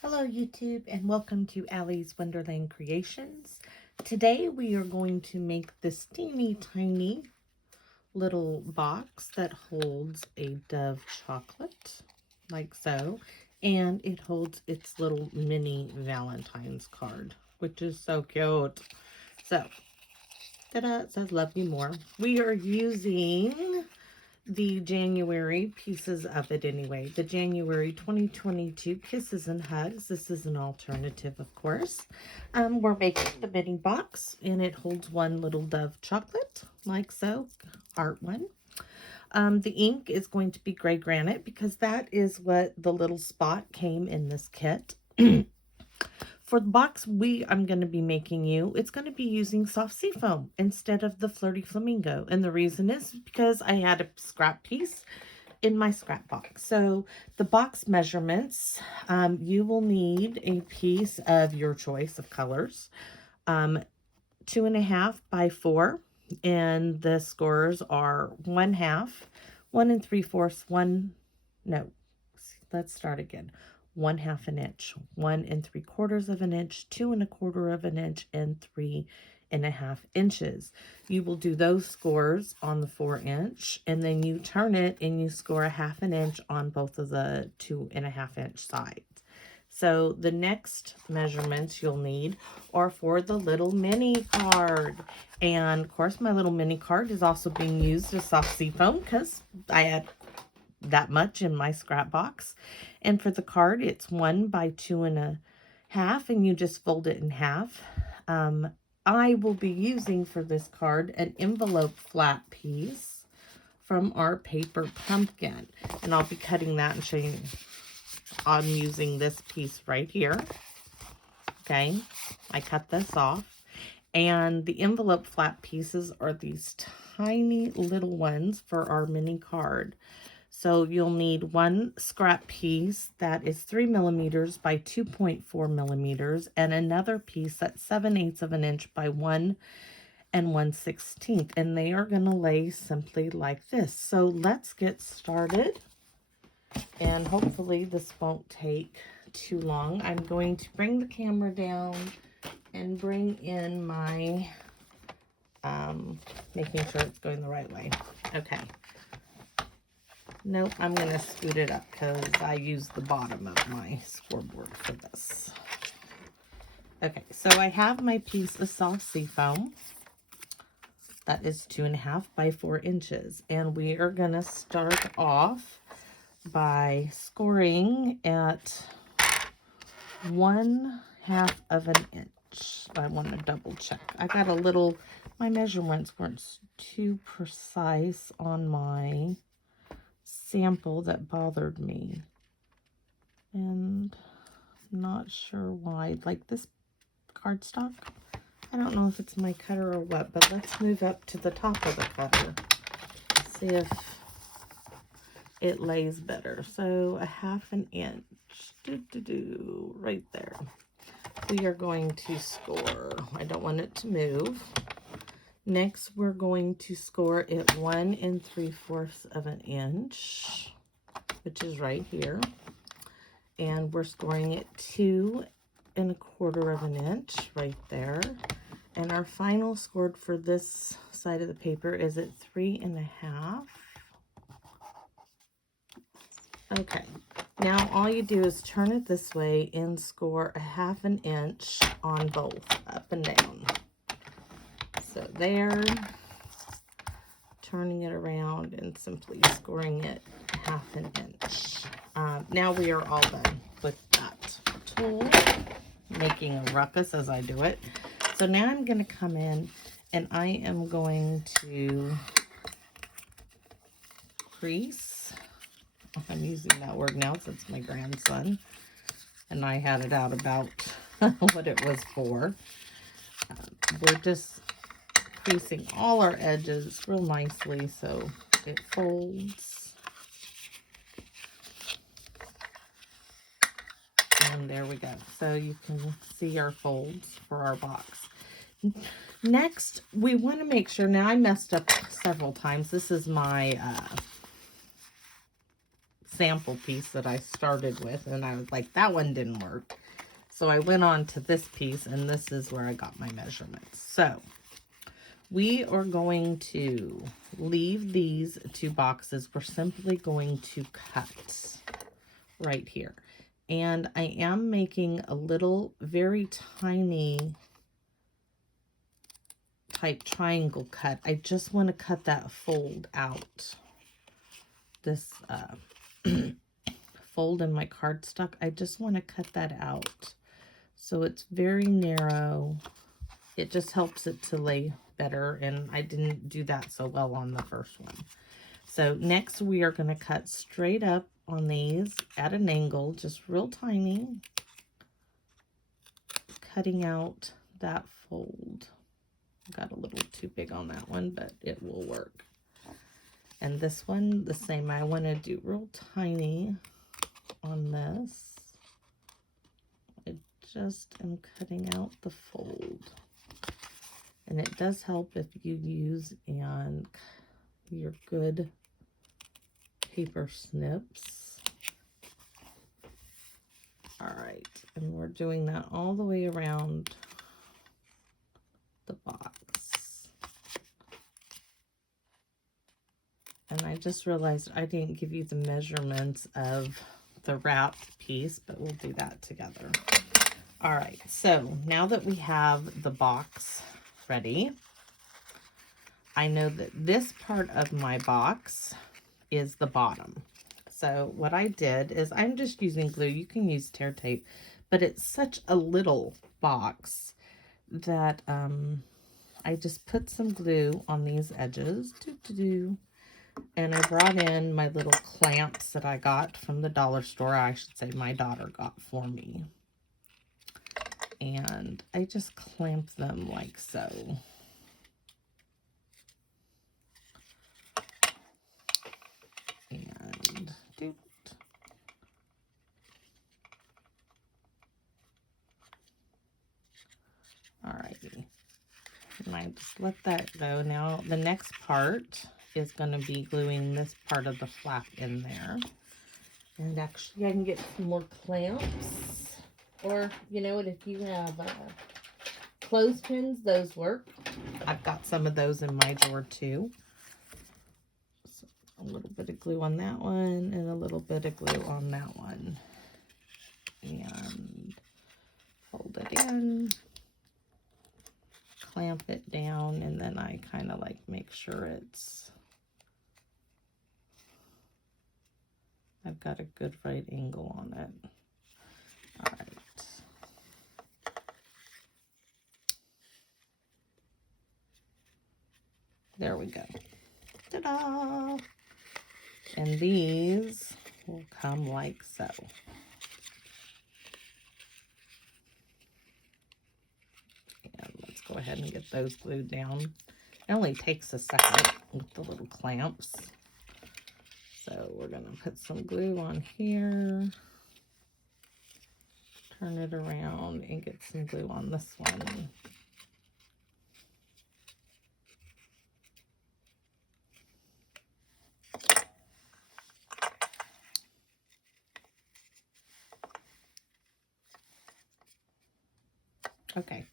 Hello YouTube and welcome to Allie's Wonderland Creations. Today we are going to make this teeny tiny little box that holds a Dove chocolate, like so, and it holds its little mini Valentine's card, which is so cute. So, ta-da, it says love you more. We are using the January pieces of it anyway. The January 2022 Kisses and Hugs. This is an alternative, of course. We're making the mini box, and it holds one little Dove chocolate, like so, art one. The ink is going to be gray granite because that is what the little spot came in this kit. For the box I'm going to be making you, it's going to be using soft sea foam instead of the Flirty Flamingo. And the reason is because I had a scrap piece in my scrap box. So the box measurements, you will need a piece of your choice of colors, 2.5 by 4. And the scores are 1/2, 1 3/4, let's start again. 1/2 an inch, 1 3/4 of an inch, 2 1/4 of an inch, and 3.5 inches. You will do those scores on the 4-inch, and then you turn it and you score 1/2 an inch on both of the 2.5 inch sides. So the next measurements you'll need are for the little mini card. And of course my little mini card is also being used as soft sea foam because I had that much in my scrap box. And for the card, it's 1 by 2.5, and you just fold it in half. I will be using for this card an envelope flat piece from our paper pumpkin, and I'll be cutting that and showing you. I'm using this piece right here. Okay, I cut this off, and the envelope flat pieces are these tiny little ones for our mini card. So you'll need one scrap piece that is 3 millimeters by 2.4 millimeters, and another piece that's 7/8 of an inch by 1 1/16, and they are going to lay simply like this. So let's get started, and hopefully this won't take too long. I'm going to bring the camera down and bring in my, making sure it's going the right way. Okay. Nope, I'm going to scoot it up because I use the bottom of my scoreboard for this. Okay, so I have my piece of soft sea foam. That is 2.5 by 4 inches. And we are going to start off by scoring at 1/2 of an inch. I want to double check. I got a little, my measurements weren't too precise on my sample that bothered me, and I'm not sure why. Like this cardstock, I don't know if it's my cutter or what, but let's move up to the top of the cutter, see if it lays better. So 1/2 an inch, right there. We are going to score. I don't want it to move. Next, we're going to score it 1 3/4 of an inch, which is right here. And we're scoring it 2 1/4 of an inch right there. And our final scored for this side of the paper is at 3.5. Okay, now all you do is turn it this way and score 1/2 an inch on both, up and down. So there, turning it around and simply scoring it 1/2 an inch. Now we are all done with that tool, making a ruckus as I do it. So now I'm going to come in and I am going to crease. I'm using that word now since my grandson and I had it out about what it was for. We're just creasing all our edges real nicely so it folds. And there we go. So you can see our folds for our box. Next, we want to make sure, now I messed up several times. This is my sample piece that I started with, and I was like, that one didn't work. So I went on to this piece, and this is where I got my measurements. So we are going to leave these 2 boxes. We're simply going to cut right here. And I am making a little, very tiny type triangle cut. I just want to cut that fold out. This fold in my cardstock, I just want to cut that out. So it's very narrow. It just helps it to lay better, and I didn't do that so well on the first one. So next we are going to cut straight up on these at an angle, just real tiny, cutting out that fold. Got a little too big on that one, but it will work. And this one, the same. I want to do real tiny on this. I just am cutting out the fold. And it does help if you use your good paper snips. All right, and we're doing that all the way around the box. And I just realized I didn't give you the measurements of the wrapped piece, but we'll do that together. All right, so now that we have the box ready, I know that this part of my box is the bottom. So what I did is I'm just using glue. You can use tear tape, but it's such a little box that I just put some glue on these edges. And I brought in my little clamps that I got from the dollar store. I should say my daughter got for me. And I just clamp them like so. And alrighty. And I just let that go. Now the next part is going to be gluing this part of the flap in there. And actually I can get some more clamps. Or, you know what, if you have clothespins, those work. I've got some of those in my drawer too. So a little bit of glue on that one and a little bit of glue on that one. And fold it in, clamp it down, and then I kind of like make sure I've got a good right angle on it. All right. There we go. Ta-da! And these will come like so. And let's go ahead and get those glued down. It only takes a second with the little clamps. So we're going to put some glue on here. Turn it around and get some glue on this one. Okay,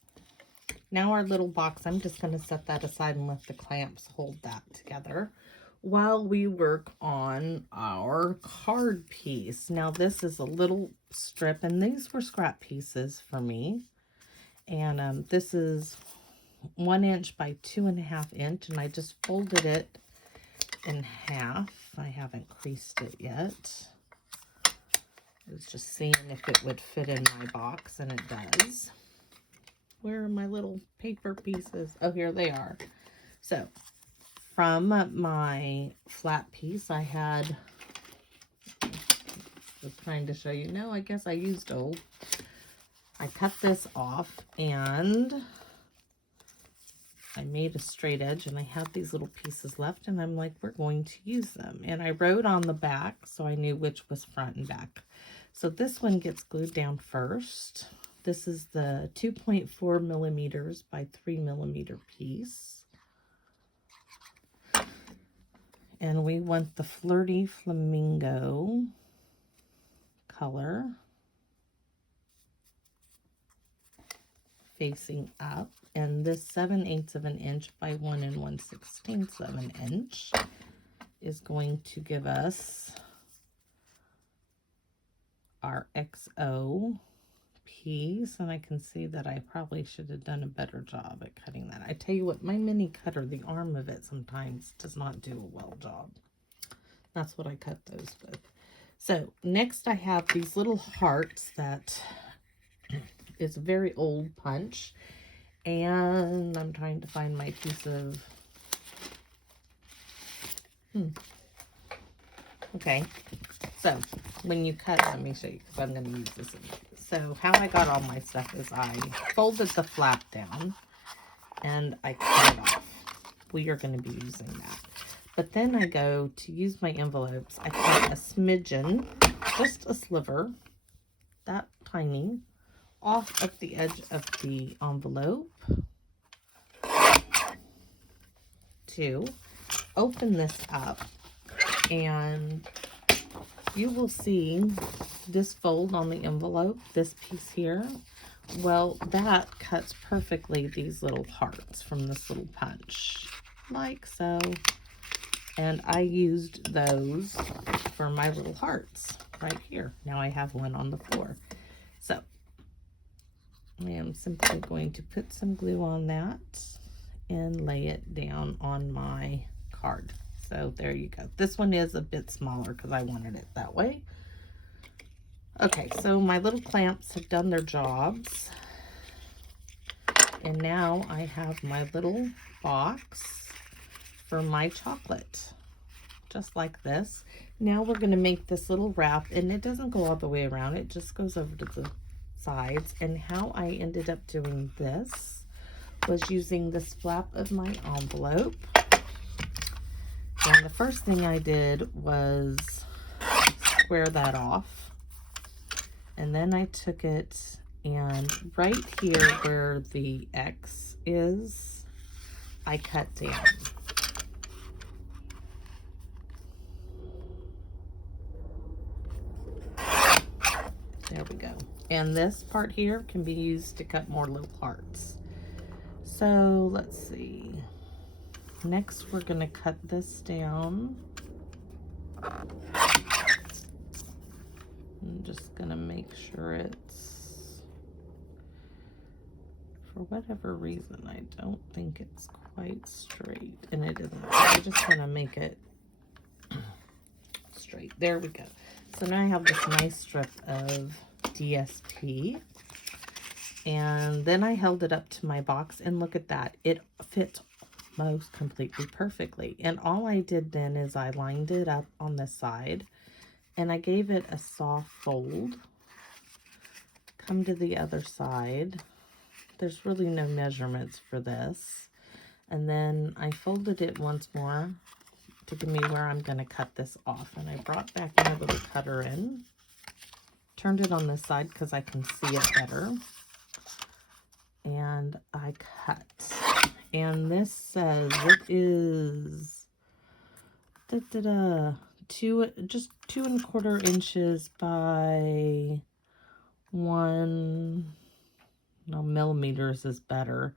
now our little box, I'm just going to set that aside and let the clamps hold that together while we work on our card piece. Now this is a little strip, and these were scrap pieces for me. And this is 1 inch by 2.5 inch, and I just folded it in half. I haven't creased it yet. I was just seeing if it would fit in my box, and it does. Where are my little paper pieces? Oh, here they are. So, from my flat piece, I was trying to show you. No, I guess I used old. I cut this off, and I made a straight edge, and I had these little pieces left, and I'm like, we're going to use them. And I wrote on the back, so I knew which was front and back. So this one gets glued down first. This is the 2.4 millimeters by 3 millimeter piece. And we want the Flirty Flamingo color facing up. And this 7/8 of an inch by 1 1/16 of an inch is going to give us our XO piece. And I can see that I probably should have done a better job at cutting that. I tell you what, my mini cutter, the arm of it sometimes does not do a well job. That's what I cut those with. So next I have these little hearts that is a very old punch. And I'm trying to find my piece of... Okay, so when you cut, let me show you because I'm going to use this. So how I got all my stuff is I folded the flap down and I cut it off. We are going to be using that. But then I go to use my envelopes. I cut a smidgen, just a sliver, that tiny, off of the edge of the envelope to open this up, and you will see this fold on the envelope, this piece here. Well, that cuts perfectly these little hearts from this little punch, like so. And I used those for my little hearts right here. Now I have one on the floor. So I am simply going to put some glue on that and lay it down on my card. So there you go. This one is a bit smaller because I wanted it that way. Okay, so my little clamps have done their jobs. And now I have my little box for my chocolate. Just like this. Now we're going to make this little wrap, and it doesn't go all the way around. It just goes over to the sides. And how I ended up doing this was using this flap of my envelope. And the first thing I did was square that off. And then I took it, and right here where the X is, I cut down. There we go. And this part here can be used to cut more little hearts. So let's see. Next, we're going to cut this down. I'm just going to make sure it's, for whatever reason, I don't think it's quite straight. And it isn't. So I'm just going to make it straight. There we go. So now I have this nice strip of DSP. And then I held it up to my box, and look at that. It fits most completely perfectly. And all I did then is I lined it up on the side, and I gave it a soft fold. Come to the other side. There's really no measurements for this. And then I folded it once more to give me where I'm going to cut this off. And I brought back my little cutter in. Turned it on this side because I can see it better. And I cut. And this says it is just 2 1/4 inches by 1, no, millimeters is better.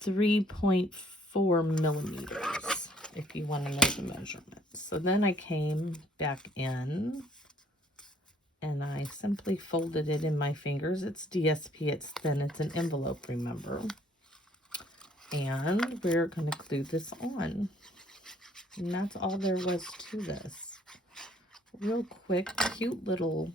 3.4 millimeters if you want to know the measurements. So then I came back in and I simply folded it in my fingers. It's DSP, it's thin, it's an envelope, remember. And we're going to glue this on. And that's all there was to this. Real quick, cute little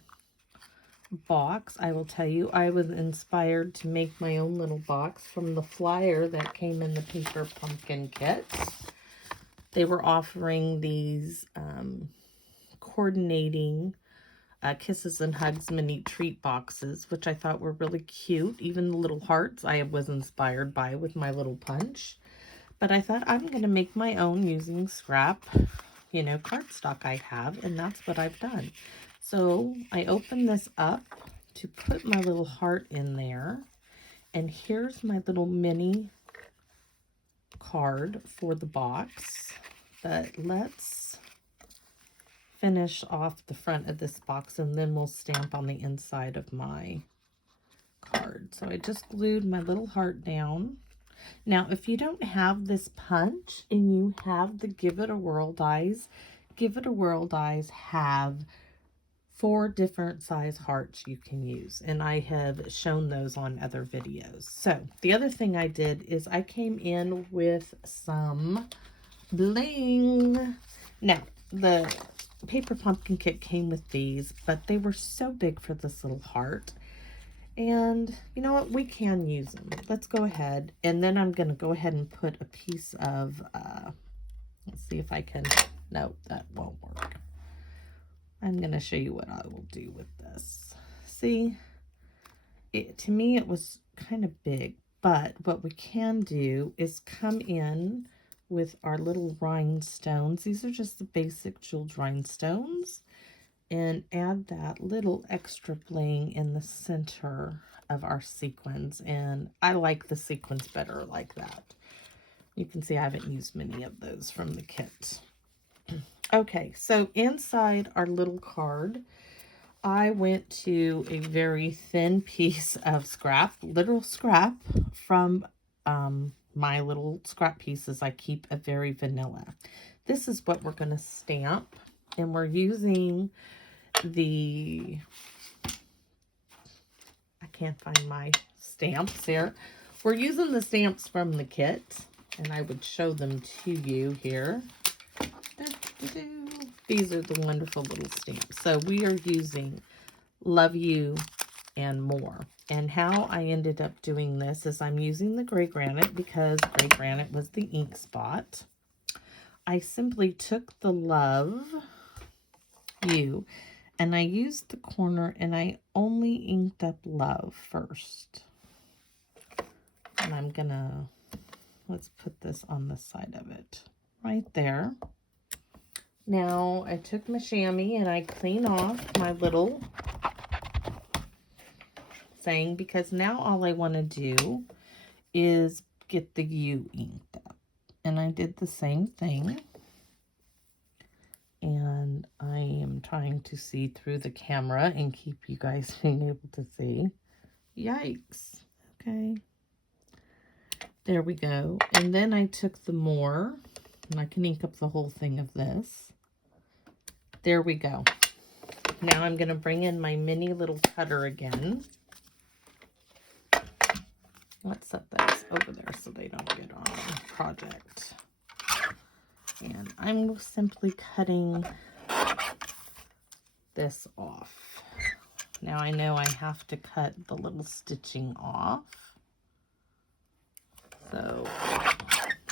box. I will tell you, I was inspired to make my own little box from the flyer that came in the paper pumpkin kit. They were offering these coordinating Kisses and Hugs mini treat boxes, which I thought were really cute. Even the little hearts I was inspired by with my little punch. But I thought I'm going to make my own using scrap, cardstock I have, and that's what I've done. So I opened this up to put my little heart in there. And here's my little mini card for the box. But let's finish off the front of this box, and then we'll stamp on the inside of my card. So I just glued my little heart down. Now, if you don't have this punch and you have the Give It a Whirl dies, Give It a Whirl dies have 4 different size hearts you can use, and I have shown those on other videos. So the other thing I did is I came in with some bling. Now, the paper pumpkin kit came with these, but they were so big for this little heart. And you know what? We can use them. Let's go ahead. And then I'm going to go ahead and put a piece of, let's see if I can, no, that won't work. I'm going to show you what I will do with this. See, to me it was kind of big, but what we can do is come in with our little rhinestones. These are just the basic jeweled rhinestones, and add that little extra bling in the center of our sequins. And I like the sequins better like that. You can see I haven't used many of those from the kit. Okay, so inside our little card, I went to a very thin piece of scrap, literal scrap, from my little scrap pieces. I keep a very vanilla. This is what we're going to stamp, and we're using the, I can't find my stamps here. We're using the stamps from the kit, and I would show them to you here. These are the wonderful little stamps. So we are using Love You and More. And how I ended up doing this is I'm using the gray granite because gray granite was the ink spot. I simply took the Love You and I used the corner, and I only inked up love first. And I'm gonna, let's put this on the side of it right there. Now I took my chamois and I clean off my little thing, because now all I want to do is get the U inked up. And I did the same thing. And I am trying to see through the camera and keep you guys being able to see. Yikes. Okay. There we go. And then I took the More, and I can ink up the whole thing of this. There we go. Now I'm going to bring in my mini little cutter again. Let's set those over there so they don't get on the project. And I'm simply cutting this off. Now I know I have to cut the little stitching off. So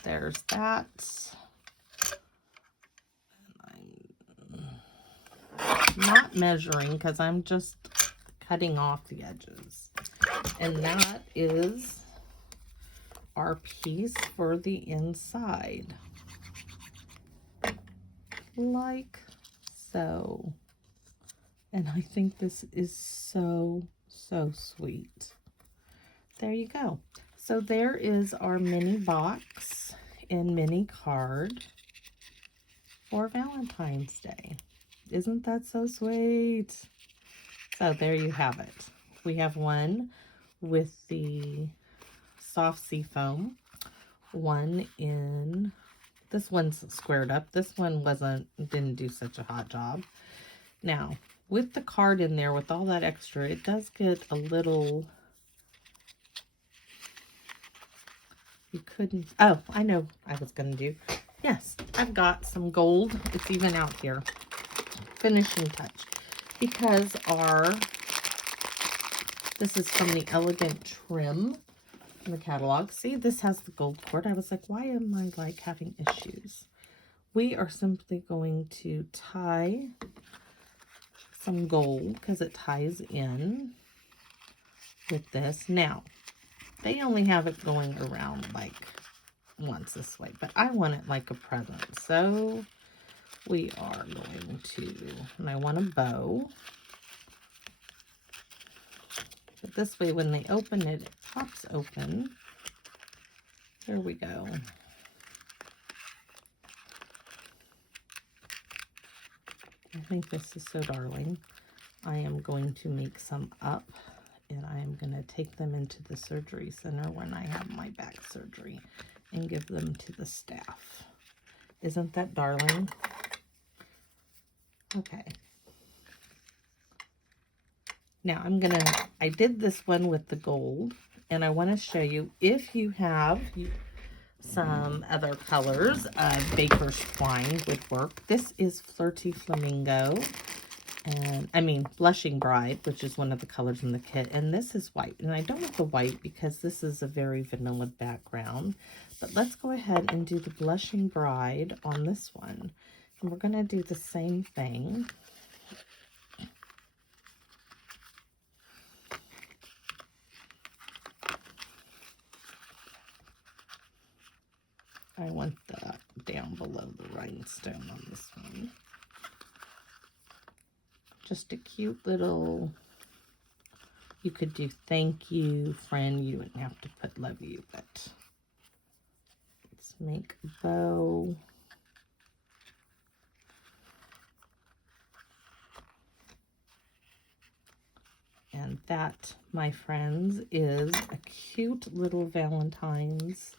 there's that. And I'm not measuring because I'm just cutting off the edges. And that is our piece for the inside. Like so. And I think this is so, so sweet. There you go. So there is our mini box and mini card for Valentine's Day. Isn't that so sweet? So there you have it. We have one with the soft sea foam, one in, this one's squared up. This one didn't do such a hot job. Now, with the card in there, with all that extra, it does get a little, you couldn't, oh, I know I was going to do. Yes, I've got some gold. It's even out here. Finishing touch. Because this is from the Elegant Trim in the catalog. See, this has the gold cord. I was like, why am I like having issues? We are simply going to tie some gold because it ties in with this. Now, they only have it going around like once this way, but I want it like a present. So we are going to, and I want a bow. But this way, when they open it, it pops open. There we go. I think this is so darling. I am going to make some up, and I am going to take them into the surgery center when I have my back surgery and give them to the staff. Isn't that darling? Okay. Now I did this one with the gold, and I want to show you, if you have some other colors of baker's twine would work. This is Flirty Flamingo, and I mean Blushing Bride, which is one of the colors in the kit, and this is white. And I don't want the white because this is a very vanilla background, but let's go ahead and do the Blushing Bride on this one. And we're going to do the same thing. I want that down below the rhinestone on this one. Just a cute little, you could do thank you, friend. You wouldn't have to put love you, but let's make a bow. And that, my friends, is a cute little Valentine's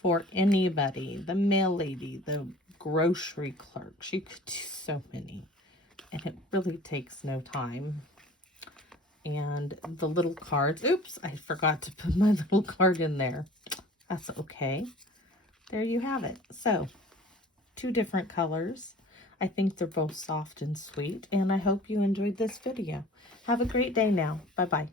for anybody, the mail lady, the grocery clerk. She could do so many, and it really takes no time. And the little cards, oops, I forgot to put my little card in there. That's okay. There you have it. So, 2 different colors. I think they're both soft and sweet, and I hope you enjoyed this video. Have a great day now. Bye-bye.